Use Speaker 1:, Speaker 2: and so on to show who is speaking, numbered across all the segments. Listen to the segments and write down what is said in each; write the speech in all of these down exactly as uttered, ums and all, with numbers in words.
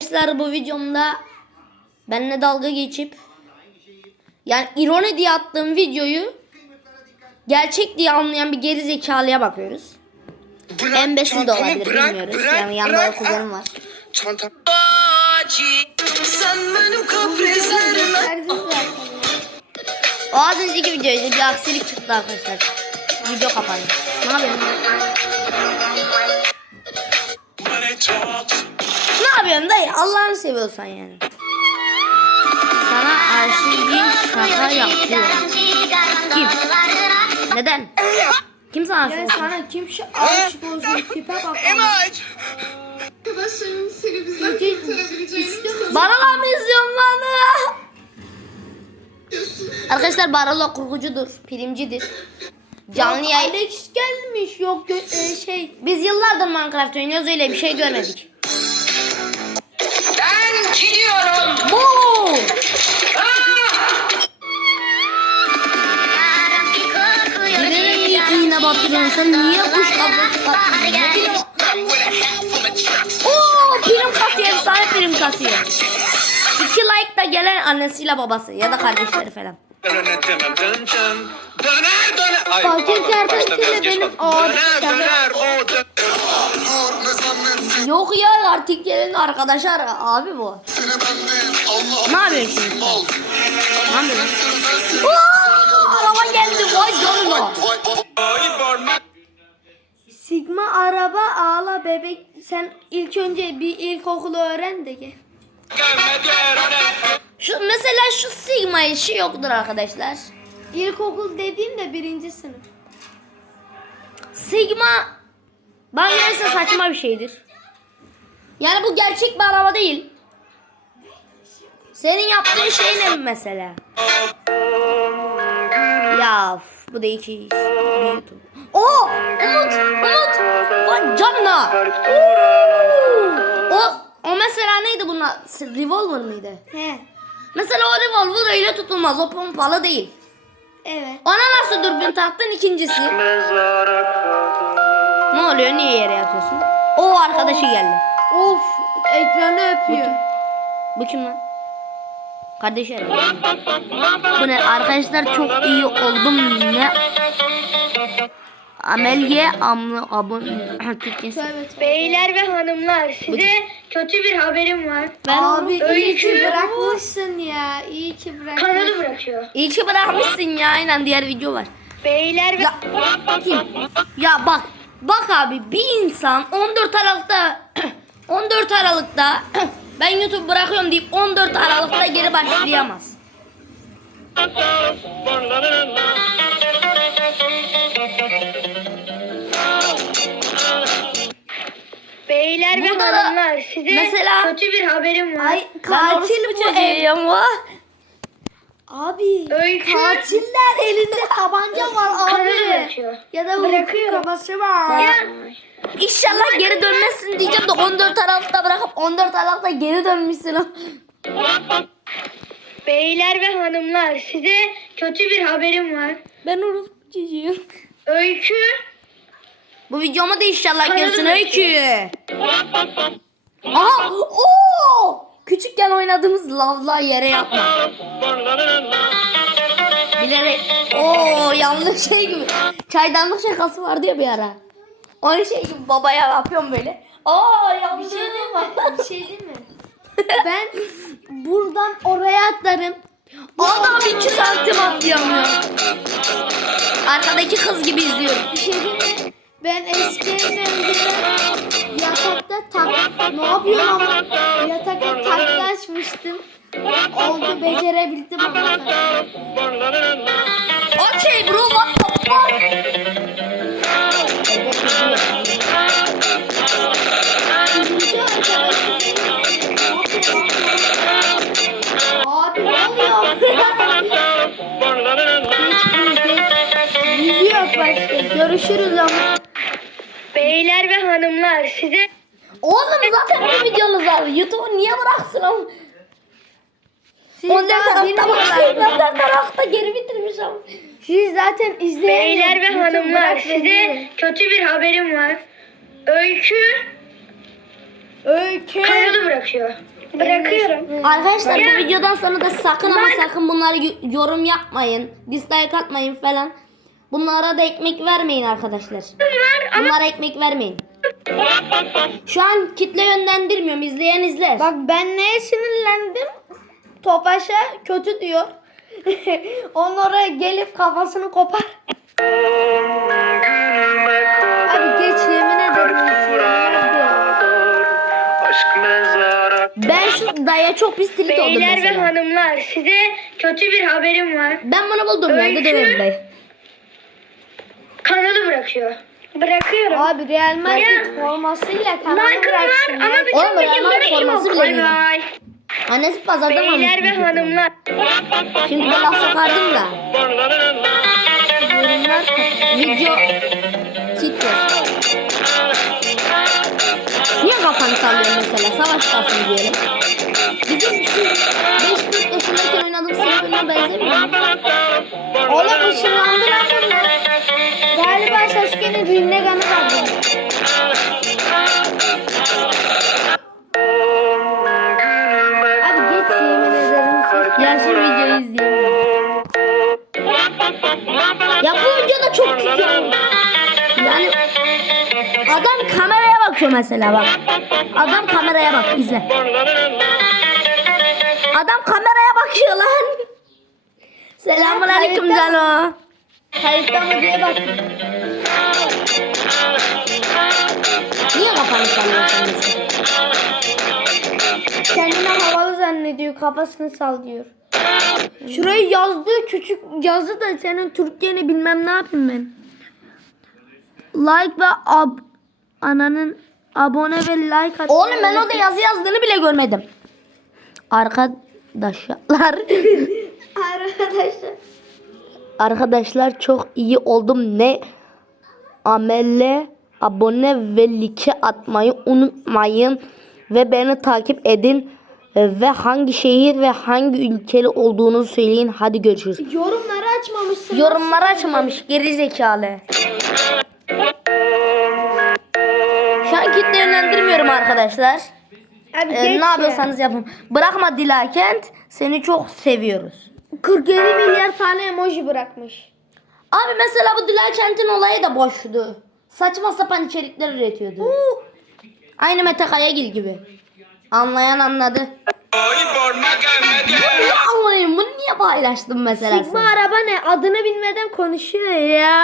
Speaker 1: arkadaşlar bu videomda benimle dalga geçip yani ironi diye attığım videoyu gerçek diye anlayan bir geri zekalıya bakıyoruz. Embesil de olabilir,
Speaker 2: bırak,
Speaker 1: bilmiyoruz.
Speaker 2: bırak,
Speaker 1: yani yanında
Speaker 2: bırak.
Speaker 1: kuzenim var.
Speaker 2: Çantam. Sen benim kaprizlerime.
Speaker 1: O az önceki videoydu, bir aksilik çıktı arkadaşlar. Video kapandı. Ne yapıyorsun? Ne yapıyorsun dayı? Allah'ını seviyorsan yani. Sana aşık bir şaka yapıyorum. Kim? Neden? Kim sana aşık
Speaker 3: Yani
Speaker 1: olsun?
Speaker 3: sana kim şu aşık olsun tipe bak.
Speaker 2: Emaj.
Speaker 4: Arkadaşların seni bizden kurtarabileceğini söz
Speaker 1: Barala mı izliyorsun lan? Arkadaşlar Barala kurgucudur, primcidir. Canlı yayın.
Speaker 3: Alex gelmiş yok gö- e, şey.
Speaker 1: Biz yıllardır Minecraft oynuyoruz, öyle bir şey görmedik.
Speaker 2: Ben gidiyorum.
Speaker 1: Boom! Nereye iğne batırıyorsun sen? Niye kuş kafası batırıyorsun? Ooo prim kasıyor, efsane prim kasıyor. İki like da gelen annesiyle babası ya da kardeşleri falan.
Speaker 2: Döner döner. Ay,
Speaker 3: Fakir
Speaker 2: pardon,
Speaker 3: kertenkele
Speaker 2: başta biraz geç
Speaker 3: benim
Speaker 2: kaldım.
Speaker 3: ağır
Speaker 2: Döner
Speaker 3: kitabı.
Speaker 2: döner o döner.
Speaker 1: Yok ya, artık gelin arkadaşlar abi bu. Ne yapıyorsun şimdi? Ne yapıyorsun? Ooo araba geldi, vay canına.
Speaker 3: Sigma araba ağla bebek. Sen ilk önce bir ilkokulu öğren de gel.
Speaker 1: Şu mesela şu sigma işi yoktur arkadaşlar.
Speaker 3: İlkokul dediğim de birinci sınıf.
Speaker 1: Sigma bana gelirse saçma bir şeydir. Yani bu gerçek bir araba değil. Senin yaptığın şey ne mesela? Ya f- bu da iki iş. Bir YouTube. Oo! Umut! Umut! Vay canına! Oo! O, o mesela neydi bunlar? Revolver mıydı?
Speaker 3: He.
Speaker 1: Mesela o revolver öyle tutulmaz. O pompalı değil.
Speaker 3: Evet.
Speaker 1: Ona nasıl dürbün taktın ikincisi? Ne oluyor? Niye yere yatıyorsun? O arkadaşı geldi.
Speaker 3: Of, ekranı öpüyor.
Speaker 1: Bu kim lan? Kardeşi herhalde. Bu ne? Arkadaşlar çok iyi oldum. Ne? Amelye amlı abun Türkçesi.
Speaker 3: Tövbe tövbe.
Speaker 5: Beyler ve hanımlar, size kötü bir haberim var.
Speaker 1: Ben
Speaker 3: Abi iyi ki
Speaker 5: öykü-
Speaker 3: bırakmışsın ya. İyi ki bırakmışsın.
Speaker 5: Kanalı bırakıyor.
Speaker 1: İyi ki bırakmışsın ya, aynen diğer video var.
Speaker 5: Beyler ve
Speaker 1: Ya kim? Ya bak. Bak abi, bir insan on dört Aralık'ta on dört Aralık'ta ben YouTube bırakıyorum deyip on dört Aralık'ta geri başlayamaz.
Speaker 5: beyler ve
Speaker 1: Burada da
Speaker 5: hanımlar, size
Speaker 1: mesela-
Speaker 5: kötü bir haberim var.
Speaker 3: Ay
Speaker 1: Katil
Speaker 3: katil
Speaker 1: bu
Speaker 3: bu ev.
Speaker 1: çocuğum o.
Speaker 3: Abi.
Speaker 5: Öykü-
Speaker 3: Katiller elinde tabanca var
Speaker 5: Kanalı
Speaker 3: abi.
Speaker 5: bırakıyor.
Speaker 3: Ya da bu
Speaker 5: Bırakıyorum.
Speaker 3: kafası var.
Speaker 5: Ya,
Speaker 1: İnşallah geri dönmezsin diyeceğim de on dört Aralık'ta bırakıp on dört Aralık'ta geri dönmüşsün.
Speaker 5: beyler ve hanımlar, size kötü bir haberim var.
Speaker 1: Ben orospu çocuğum.
Speaker 5: Öykü
Speaker 1: Bu videomu da inşallah
Speaker 5: Kanalı
Speaker 1: görsün
Speaker 5: bırakıyor.
Speaker 1: öykü. Aha! Oo! Küçükken oynadığımız lavla yere yapma. Bilerek. Oo, yanlış şey gibi. Çaydanlık şakası vardı ya bir ara. Onun şey gibi babaya yapıyorum böyle. Aa, yanlış.
Speaker 3: Bir şey değil mi? Bir şey değil mi? Ben buradan oraya atlarım.
Speaker 1: Adam iki santim atlayamıyor. Arkadaki kız gibi izliyorum.
Speaker 3: Bir şey değil mi? Ben eskiden önceden yatakta tak... Ne yapıyorum ama? Yatakta takla açmıştım. Oldu, becerebildim ama.
Speaker 1: Okay bro, what the fuck?
Speaker 3: Birinci arkadaşım. Abi ne oluyor? Video başlıyor. Görüşürüz ama.
Speaker 5: beyler ve hanımlar, size
Speaker 1: Oğlum zaten bu videonuz var. YouTube'u niye bıraksın ama?
Speaker 3: Siz
Speaker 1: on dört
Speaker 3: daha
Speaker 1: tarafta bakıyorum.
Speaker 3: bilmiyorlar.
Speaker 1: on dört tarafta geri bitirmiş ama.
Speaker 3: Siz zaten izleyin.
Speaker 5: beyler ve hanımlar, size kötü bir haberim var. Öykü
Speaker 3: Öykü.
Speaker 5: Kanalı bırakıyor. Bırakıyorum.
Speaker 1: Arkadaşlar bu videodan sonra da sakın ama sakın bunları y- yorum yapmayın. Dislike atmayın falan. Bunlara da ekmek vermeyin arkadaşlar. Bunlara ekmek vermeyin. Şu an kitle yönlendirmiyorum. İzleyen izler.
Speaker 3: Bak ben neye sinirlendim? Topaş'a kötü diyor. Onun oraya gelip kafasını kopar. Abi geç yemin ederim.
Speaker 2: Aşk mezara.
Speaker 1: Ben şu daya çok pis tilt oldum
Speaker 5: Beyler ve
Speaker 1: mesela.
Speaker 5: hanımlar size kötü bir haberim var.
Speaker 1: Ben bunu buldum yerde
Speaker 5: Öykü.
Speaker 1: döverim dayı.
Speaker 5: Kanalı bırakıyor. Bırakıyorum.
Speaker 3: Abi Real Madrid
Speaker 5: Ya.
Speaker 3: formasıyla kanalı
Speaker 5: Like'ım var
Speaker 3: bıraksın.
Speaker 5: ama
Speaker 3: ya.
Speaker 5: bütün
Speaker 1: Oğlum, Real Madrid
Speaker 5: videoları
Speaker 1: forması
Speaker 5: yok.
Speaker 1: bile
Speaker 5: Bay
Speaker 1: değil.
Speaker 5: bay.
Speaker 1: Annesi pazarda mı
Speaker 5: Beyler ve hanımlar.
Speaker 1: Şimdi ben laf sokardım da.
Speaker 3: Yorumlar
Speaker 1: Video kitle. Niye kafanı sallıyorsun mesela? Savaş kalsın diyelim. Bizim şu beş dört yaşındayken oynadığım sınıf oyununa benzemiyor mu?
Speaker 3: Oğlum ışınlandı lan bunlar. Galiba Sasuke'nin Rinnegan'ı var. Abi geç yemin ederim.
Speaker 1: Ya şu videoyu izleyeyim. Ya bu videoda çok kötü. Yani adam kameraya bakıyor mesela bak. Adam kameraya bak izle. Adam kameraya bakıyor lan. Selamun aleyküm
Speaker 3: kayıtta-
Speaker 1: Cano.
Speaker 3: Kayıtta mı diye bak.
Speaker 1: Niye kafanı sallıyorsun mesela?
Speaker 3: Kendini havalı zannediyor. Kafasını sallıyor. Şurayı yazdığı küçük yazı da senin Türkiye'ni bilmem ne yapayım ben. Like ve ab ananın abone ve like at.
Speaker 1: Oğlum ben orada yazı yazdığını bile görmedim. Arkadaşlar.
Speaker 3: Arkadaşlar.
Speaker 1: Arkadaşlar çok iyi oldum. Ne amelle abone ve like atmayı unutmayın. Ve beni takip edin. Ve hangi şehir ve hangi ülkeli olduğunuzu söyleyin. Hadi görüşürüz.
Speaker 3: Yorumları açmamışsın.
Speaker 1: Yorumları açmamış geri zekalı. Şu an kitle yönlendirmiyorum arkadaşlar.
Speaker 3: Abi
Speaker 1: Ee,
Speaker 3: geç
Speaker 1: ne
Speaker 3: ya.
Speaker 1: yapıyorsanız yapın. Bırakma Dilakent. Seni çok seviyoruz.
Speaker 3: kırk yedi milyar tane emoji bırakmış.
Speaker 1: Abi mesela bu Dilakent'in olayı da boştu. Saçma sapan içerikler üretiyordu. Aynı Mete Kayagil gibi. Anlayan anladı. Ne anlayayım bunu niye paylaştım mesela
Speaker 3: Sigma
Speaker 1: sen?
Speaker 3: araba ne? Adını bilmeden konuşuyor ya.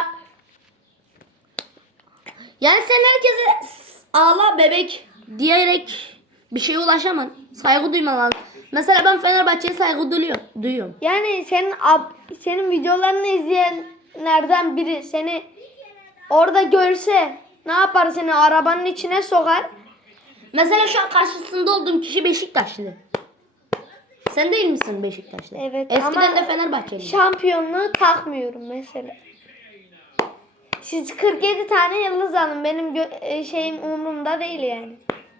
Speaker 1: Yani sen herkese ağla bebek diyerek bir şeye ulaşamam. Saygı duyman lazım. Mesela ben Fenerbahçe'ye saygı duyuyorum. duyuyorum.
Speaker 3: Yani senin ab, senin videolarını izleyenlerden biri seni orada görse ne yapar, seni arabanın içine sokar.
Speaker 1: Mesela şu an karşısında olduğum kişi Beşiktaşlı. Sen değil misin Beşiktaşlı?
Speaker 3: Evet,
Speaker 1: Eskiden
Speaker 3: ama
Speaker 1: de Fenerbahçeli.
Speaker 3: Şampiyonluğu takmıyorum mesela. Siz kırk yedi tane yıldız alın. Benim gö- e, şeyim umurumda değil yani.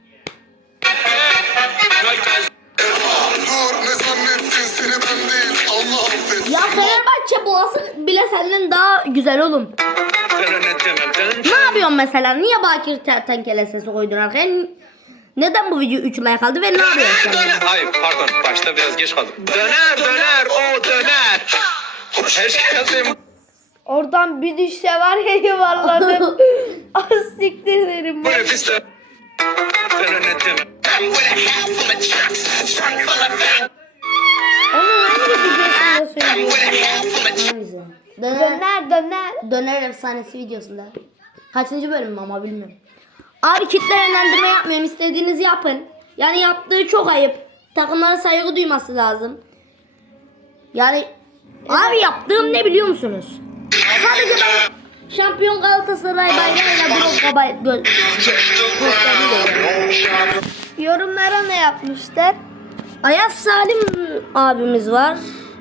Speaker 6: Dur ne zannettin seni ben değil Allah affetsin.
Speaker 1: Ya Fenerbahçe boğası bile senden daha güzel oğlum. Ne yapıyorsun mesela? Niye Bakir Tertenkele sesi koydun arkaya? Neden bu video üç like aldı ve ne yapıyorsun sen?
Speaker 2: Hayır pardon başta biraz geç kaldım. Döner döner o döner. Her şey yazayım.
Speaker 3: Oradan bir düşse var ya yuvarladım. Az siktir derim.
Speaker 2: Bu nefis de.
Speaker 3: Onu hangi videosunda söylüyor?
Speaker 1: Hangisi? Döner,
Speaker 3: Döner döner.
Speaker 1: Döner efsanesi videosunda. Kaçıncı bölüm ama bilmiyorum. Abi kitle yönlendirme yapmıyorum. İstediğinizi yapın. Yani yaptığı çok ayıp. Takımlara saygı duyması lazım. Yani abi yaptığım ne biliyor musunuz? Sadece ben şampiyon Galatasaray bayrağıyla Drogba bay- gö- gö- gösteriyorum.
Speaker 3: Yorumlara ne yapmışlar?
Speaker 1: Ayaz Salim abimiz var.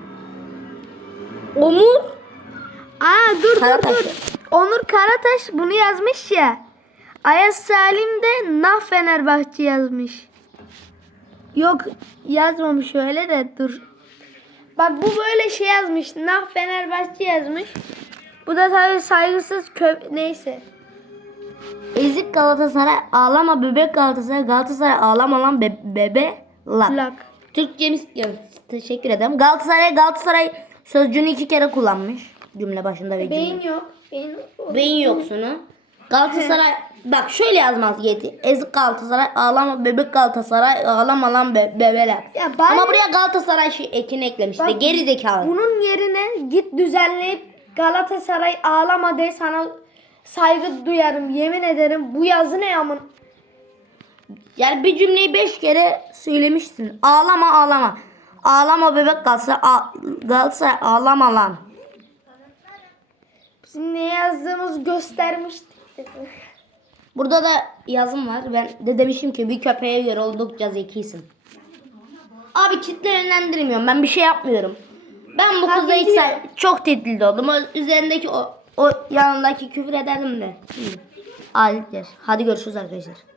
Speaker 1: Onur
Speaker 3: Aa dur dur
Speaker 1: Karataş.
Speaker 3: dur. Onur Karataş bunu yazmış ya. Ayaz Salim de Nah Fenerbahçe yazmış. Yok yazmamış öyle de dur. Bak bu böyle şey yazmış. Nah Fenerbahçe yazmış. Bu da tabii saygısız kö... Neyse.
Speaker 1: Ezik Galatasaray ağlama bebek Galatasaray Galatasaray ağlama lan be bebe lan.
Speaker 3: Lak.
Speaker 1: Türkçemiz yok. Teşekkür ederim. Galatasaray Galatasaray sözcüğünü iki kere kullanmış. Cümle başında ve
Speaker 3: Beyin
Speaker 1: cümle.
Speaker 3: yok. Beyin,
Speaker 1: Beyin yoksunu. Galatasaray bak şöyle yazmaz Yeti. Ezik Galatasaray ağlama bebek Galatasaray ağlama lan be bebeler.
Speaker 3: Ya bari-
Speaker 1: Ama buraya Galatasaray şey ekini eklemiş.
Speaker 3: Bak,
Speaker 1: Geri zekalı.
Speaker 3: Bunun yerine git düzenleyip Galatasaray ağlama de, sana saygı duyarım. Yemin ederim bu yazı ne amın?
Speaker 1: Yani bir cümleyi beş kere söylemişsin. Ağlama ağlama. Ağlama bebek Galatasaray, ağ- Galatasaray ağlama lan.
Speaker 3: Bizim ne yazdığımız göstermiştik.
Speaker 1: Burada da yazım var. Ben de demişim ki bir köpeğe göre oldukça zekisin. Abi kitle yönlendirmiyorum. Ben bir şey yapmıyorum. Ben bu kıza hiç say- çok tehdit oldum. O üzerindeki o, o yanındaki küfür ederdim de. Hı. Adetler. Hadi görüşürüz arkadaşlar.